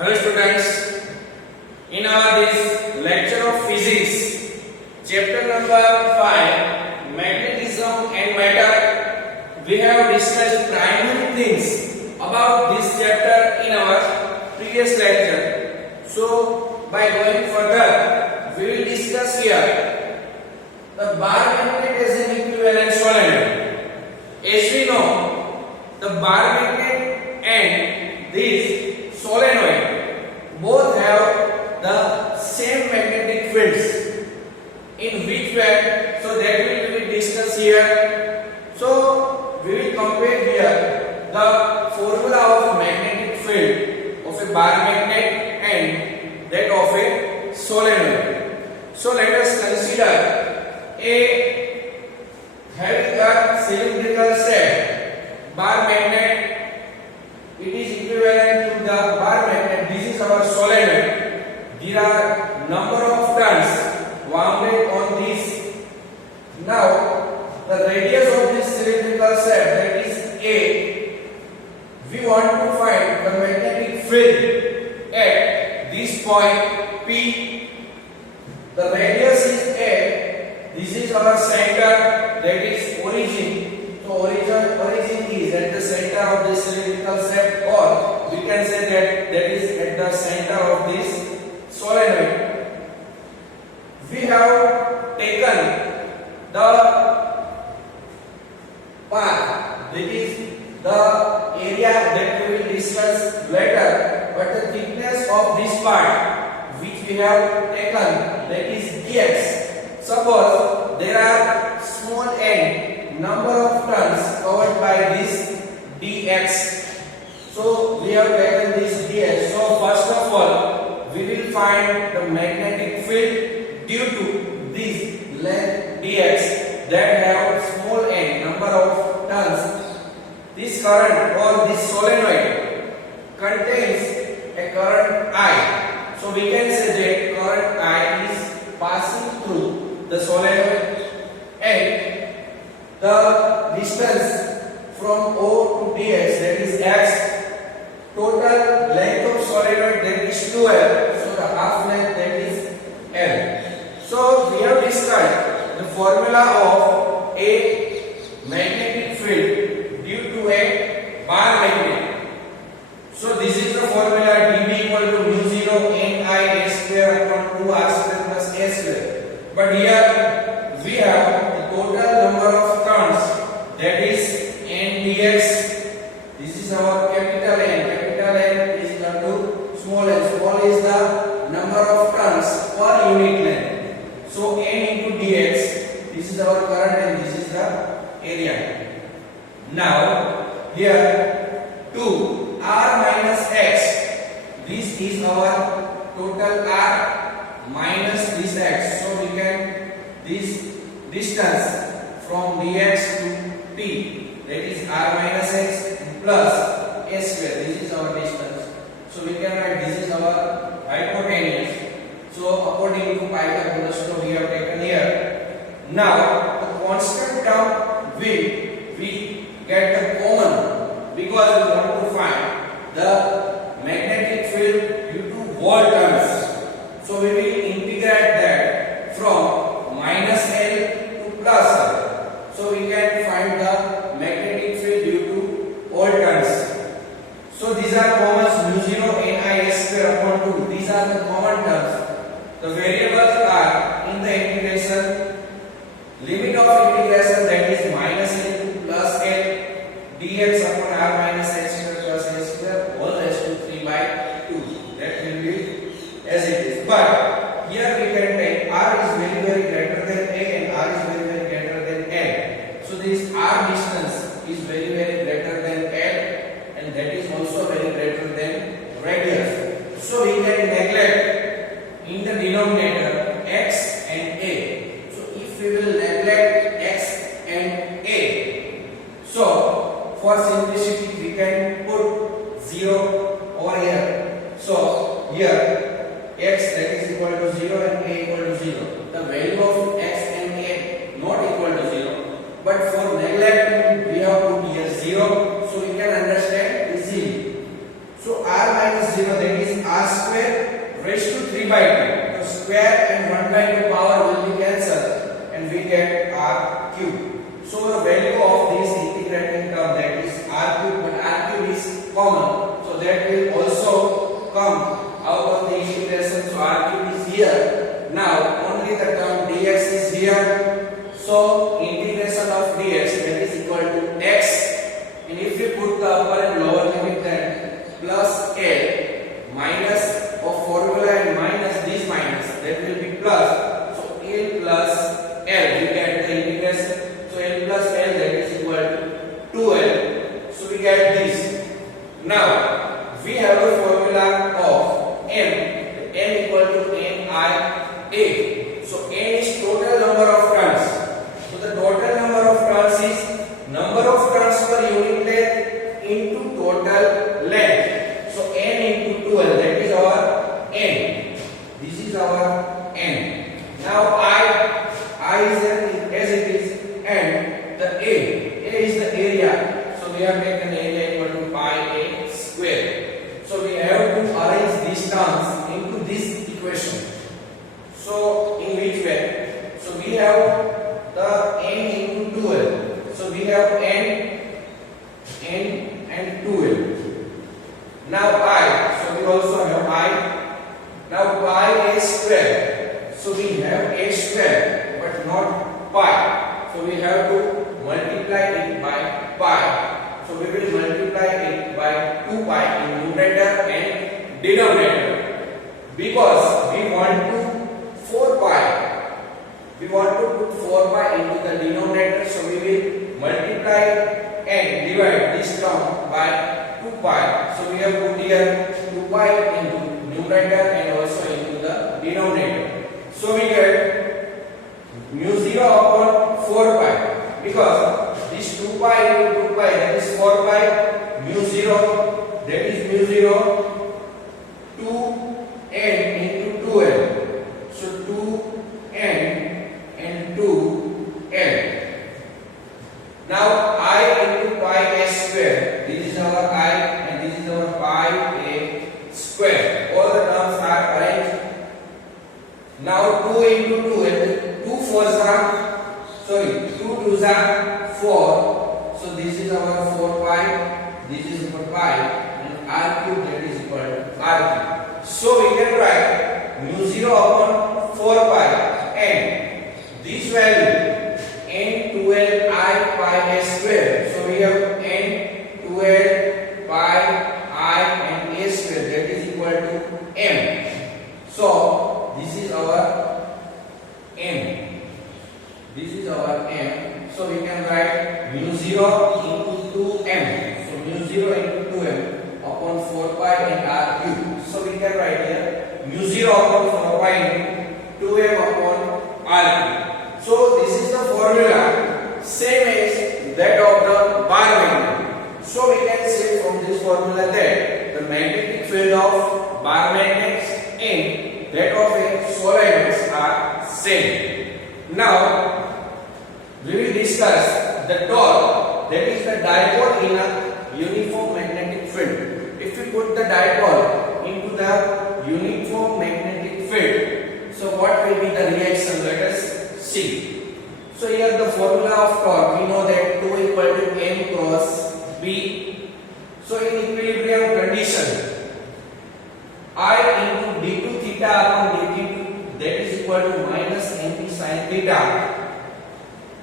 Hello students, in our this lecture of physics, chapter number 5, magnetism and matter, we have discussed primary things about this chapter in our previous lecture. So by going further, we will discuss here the bar magnet as an equivalent solenoid. As we know, the bar magnet and this solenoid both have the same magnetic fields. In which way? So that will be discussed here. So we will compare here the formula of magnetic field of a bar magnet and that of a solenoid. So let us consider a having a cylindrical shape bar magnet. It is equivalent to the bar magnet. This is our solenoid. There are number of turns wounded on this. Now the radius of this cylindrical shape, that is A. We want to find the magnetic field at this point P. The radius is A. This is our center, that is origin. So origin is at the center of this cylindrical shape, or we can say that is at the center of this solenoid. We have taken the path, that is the area that we will discuss later, but the thickness of this part which we have taken, that is dx. Suppose there are small n number of turns covered by this dx. So we have taken this dx. So first of all, we will find the magnetic field due to this length dx that have small n number of turns. This current or this solenoid contains a current I. So we can say that current I is passing through the solenoid, and the distance from O to dx, that is x. Total length of solenoid, that is 12. So the half length, that is L. So we have discussed the formula of a magnetic field due to a bar magnet. So this is the formula dB equal to mu 0 n I a square upon 2 r square plus a square. But here we have the total number of turns, that is n dx. This is our capital N. Capital N is equal to small n. Small is the number of turns per unit length. So n into dx. This is our current and this is the area. Now here 2 r minus x. This is our total r minus this x. So we can this distance from dx to p, that is r minus x plus a square. This is our distance. So we can write this is our hypotenuse. So according to Pythagoras law we have taken here. Now the constant term will we get the common, because we want to find the magnetic field due to volt turns. So we will integrate that from minus L to plus L. So we can find the magnetic field due to volt turns. So these are common, mu 0 n I a square upon 2. These are the common terms. The variables are in the integration. Limit of integration, that is minus L to plus L dx upon r minus x square plus a square whole raised to 3 by 2. That will be as it is. But here we can take r is very greater than a and r is very greater than l. So this r distance is very greater than l, and that is also very greater than radius. So we can neglect in the denominator x and a. So if we will neglect x r cube. So the value of this integrating term, that is r cube, but r cube is common, so that will also come out of the integration. So r cube is here. Now only the term dx is here. So integration of dx, that is equal to x. And if we put the upper and lower limit, then plus L minus of formula and minus this minus, that will be plus. So L plus L, we get the integration. So L plus L, that is equal to 2L. So we get this. Now we have a formula of M equal to NIA. So N is total number of turns. So the total number of turns is number of turns per unit length into total length. So N into 12, that is our N. This is our N. Now I is as it is, and the A is the area. So we have taken area equal to pi a square. So we have to arrange these terms into this equation. So in which way? So we have the N into 12. So we have N and 12. Now I. So we also have I. Now pi a square. So we have a square, but not pi. So we have to multiply it by pi. So we will multiply it by 2 pi in numerator and denominator, because we want to 4 pi. We want to put 4 pi into the denominator. So we will multiply and divide this term by 2 pi. So we have put here 2 pi into numerator and also into the denominator. So we get mu 0 upon 4 pi, because this 2 pi into 2 pi, that is 4 pi, mu 0, that is mu 0, 2n into 2n. So 2n and 2n. Now I into pi a square. This is our I and this is our pi a square. All the terms are arranged. Now 2 into 2, and 2 fours are, 2 twos are 4. So this is our 4 pi, this is our pi, and r cube, that is equal to r cube. So we can write mu 0 upon 4 pi, and this value n 12 I pi a square. So we have n 12 pi I and a square, that is equal to m. So this is our m. This is our m. So we can write mu 0 into 2m. So mu 0 into 2m upon 4 pi and r cube. So we can write here mu 0 upon 4 pi into 2m upon r cube. So this is the formula, same as that of the bar magnet. So we can say from this formula that the magnetic field of bar magnets and that of a solenoid are same. Now we will discuss the torque, that is the dipole in a uniform magnetic field. If we put the dipole into the uniform magnetic field, so what will be the reaction? Let us see. So here the formula of torque, we know that 2 equal to m cross b. So in equilibrium condition, I into d2 theta upon dt2, that is equal to minus mp sin theta.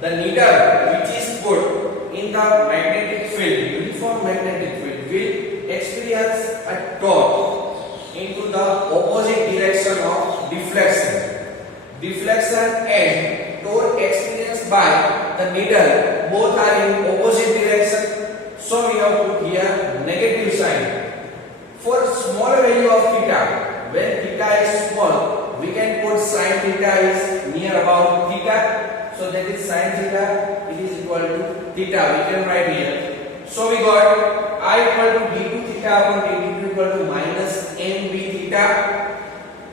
The needle which is put in the magnetic field, uniform magnetic field, will experience a torque into the opposite direction of deflection. Deflection and torque experienced by the needle both are in opposite direction. So we have put here negative sign. For small value of theta, when theta is small, we can put sin theta is near about theta. So that is sin theta, it is equal to theta. We can write here. So we got I equal to d2 theta upon dt2 equal to minus mb theta.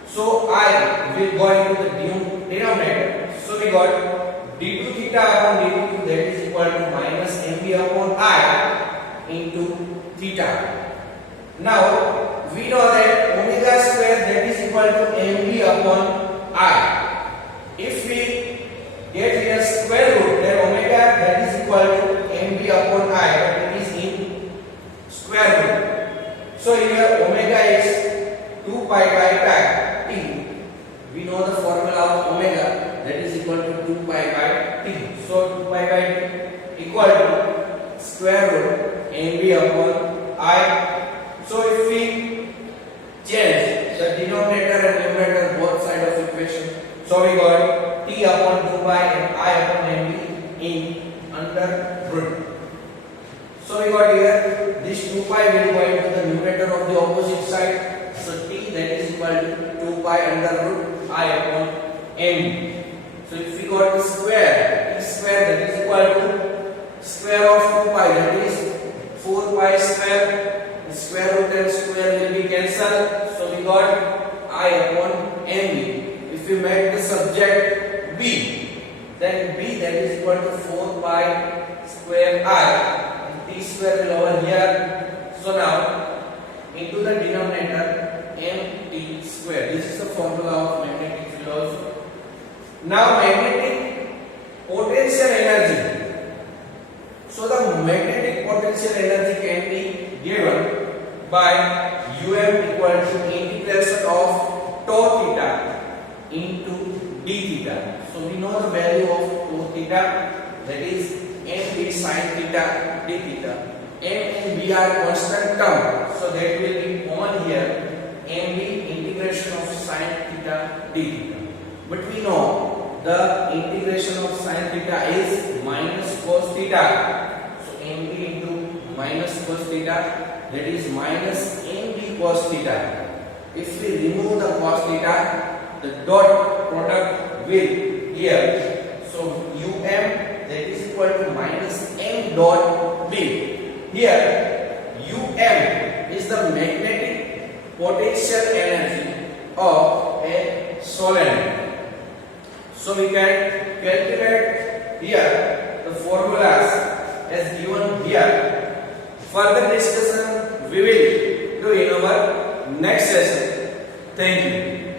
So I will go into the denominator. So we got d2 theta upon dt2, that is equal to minus mb upon I into theta. Now we know that omega square, that is equal to mb upon I. If we get here square root So 2 pi by 2 equal to square root mv upon I. So if we change the denominator and numerator both sides of equation, so we got t upon 2 pi and I upon mv in under root. So we got here this 2 pi will go into the numerator of the opposite side. So t that is equal to 2 pi under root I upon mv. So if we got the square, t square that is equal to square of 2 pi, that is 4 pi square. The square root and square will be cancelled. So we got I upon mv. If we make the subject b, then b that is equal to 4 pi square I. And t square will over here. So now into the denominator mt square. This is the formula of magnetic field also. Now magnetic potential energy. So the magnetic potential energy can be given by um equal to integration of tau theta into d theta. So we know the value of tau theta, that is mb sin theta d theta. M and b are constant term, so that will be common here. Mb integration of sin theta d theta. But we know the integration of sin theta is minus cos theta. So mb into minus cos theta, that is minus mb cos theta. If we remove the cos theta, the dot product will here. So um that is equal to minus m dot b. Here um is the magnetic potential energy of a solenoid. So we can calculate here the formulas as given here. Further discussion we will do in our next session. Thank you.